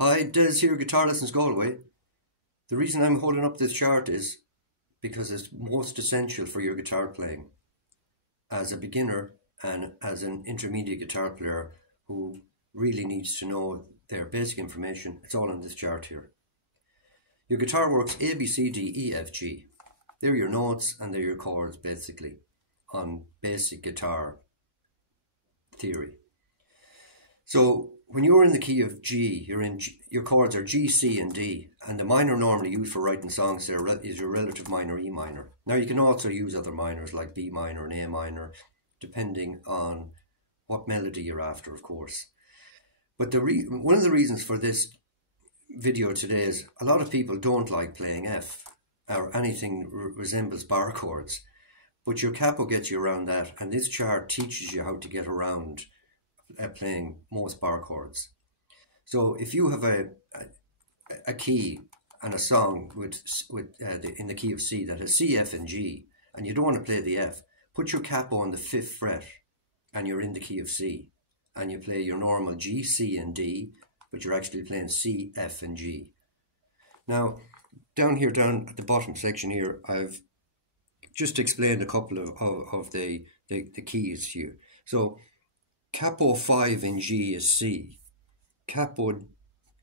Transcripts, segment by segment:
Hi, Des here, Guitar Lessons Galway. The reason I'm holding up this chart is because it's most essential for your guitar playing. As a beginner and as an intermediate guitar player who really needs to know their basic information, it's all on this chart here. Your guitar works A, B, C, D, E, F, G. They're your notes and they're your chords basically on basic guitar theory. So when you're in the key of G, your chords are G, C and D, and the minor normally used for writing songs there is your relative minor E minor. Now you can also use other minors like B minor and A minor, depending on what melody you're after, of course. But one of the reasons for this video today is a lot of people don't like playing F or anything resembles bar chords, but your capo gets you around that, and this chart teaches you how to get around playing most bar chords. So if you have a key and a song in the key of C that has C, F and G, and you don't want to play the F, put your capo on the 5th fret and you're in the key of C, and you play your normal G, C and D, but you're actually playing C, F and G. Now down at the bottom section here, I've just explained a couple of the keys to you. So capo 5 in G is C. Capo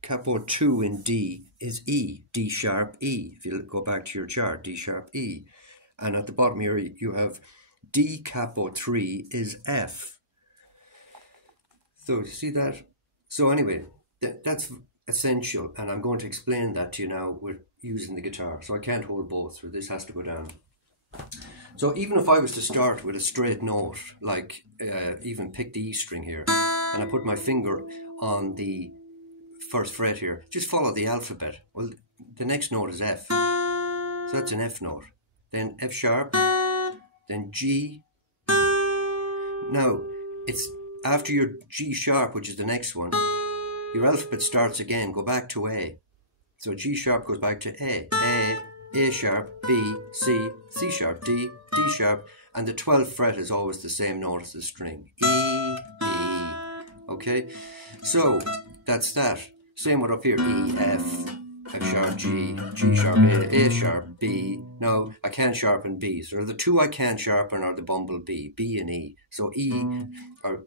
2 in D is E. D sharp E. If you go back to your chart, D sharp E. And at the bottom here you have D capo 3 is F. So you see that? So anyway, that's essential, and I'm going to explain that to you now with using the guitar. So I can't hold both, so this has to go down. So even if I was to start with a straight note, like even pick the E string here, and I put my finger on the 1st fret here, just follow the alphabet. Well, the next note is F. So that's an F note. Then F sharp, then G. Now, it's after your G sharp, which is the next one, your alphabet starts again, go back to A. So G sharp goes back to A sharp, B, C, C sharp, D, D sharp, and the 12th fret is always the same note as the string. E, E. Okay? So, that's that. Same with up here. E, F, F sharp, G, G sharp, A sharp, B. No, I can't sharpen B. So the two I can't sharpen are the bumblebee, B and E. So E, or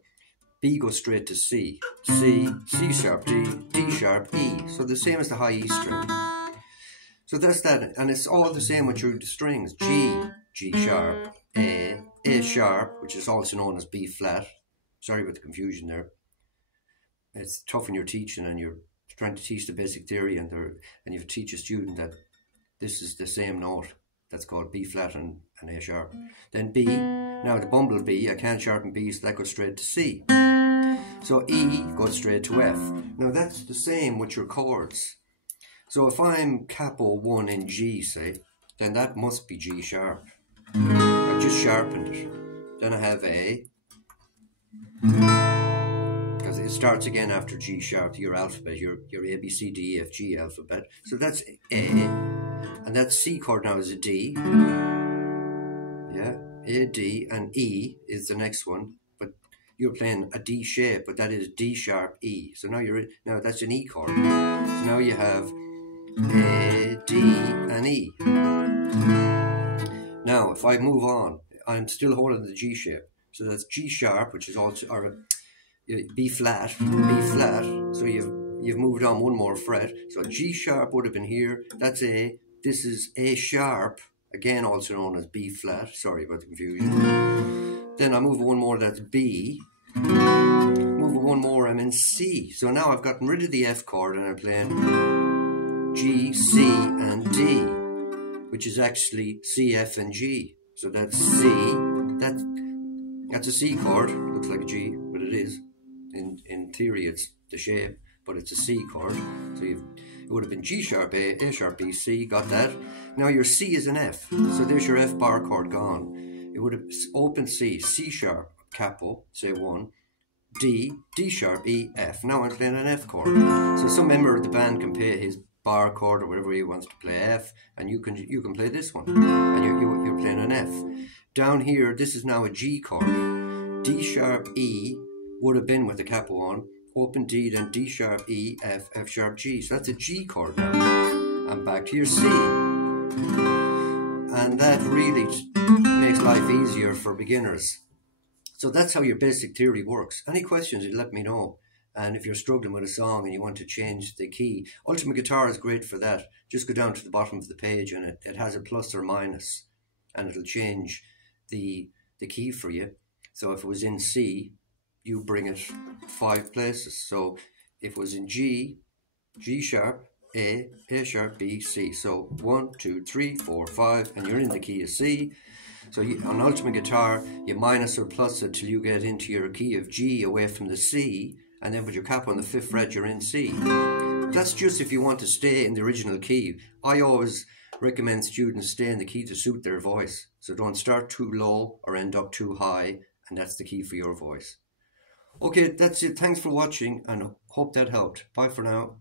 B goes straight to C. C, C sharp, D, D sharp, E. So the same as the high E string. So that's that, and it's all the same with your strings. G, G sharp, A sharp, which is also known as B flat. Sorry about the confusion there. It's tough when you're teaching and you're trying to teach the basic theory, and you teach a student that this is the same note that's called B flat and A sharp. Then B, now the bumblebee, I can't sharpen B, so that goes straight to C. So E goes straight to F. Now that's the same with your chords. So if I'm capo 1 in G, say, then that must be G sharp. I've just sharpened it. Then I have A, because it starts again after G sharp, your alphabet, your A, B, C, D, E, F, G alphabet. So that's A, and that C chord now is a D. Yeah, A, D, and E is the next one. But you're playing a D shape, but that is D sharp E. So now that's an E chord. So now you have A, D, and E. Now, if I move on, I'm still holding the G shape. So that's G sharp, which is also, or B flat, B flat. So you've moved on one more fret. So G sharp would have been here. That's A. This is A sharp, again also known as B flat. Sorry about the confusion. Then I move one more, that's B. Move one more, I'm in C. So now I've gotten rid of the F chord and I'm playing G, C, and D, which is actually C, F, and G. So that's C. That's a C chord. Looks like a G, but it is. In theory, it's the shape, but it's a C chord. So it would have been G sharp, A sharp, B, C. Got that? Now your C is an F. So there's your F bar chord gone. It would have open C, C sharp, capo, say 1. D, D sharp, E, F. Now I'm playing an F chord. So some member of the band can play his bar chord or whatever he wants to play F, and you can play this one, and you're playing an F. Down here, this is now a G chord. D sharp, E would have been with the capo on, open D, then D sharp, E, F, F sharp, G. So that's a G chord now. And back to your C. And that really makes life easier for beginners. So that's how your basic theory works. Any questions, you let me know. And if you're struggling with a song and you want to change the key, Ultimate Guitar is great for that. Just go down to the bottom of the page and it has a plus or minus, and it'll change the key for you. So if it was in C, you bring it 5 places. So if it was in G, G sharp, A sharp, B, C. So 1, 2, 3, 4, 5, and you're in the key of C. So on Ultimate Guitar, you minus or plus it till you get into your key of G away from the C, and then with your cap on the 5th fret, you're in C. That's just if you want to stay in the original key. I always recommend students stay in the key to suit their voice. So don't start too low or end up too high, and that's the key for your voice. Okay, that's it. Thanks for watching, and hope that helped. Bye for now.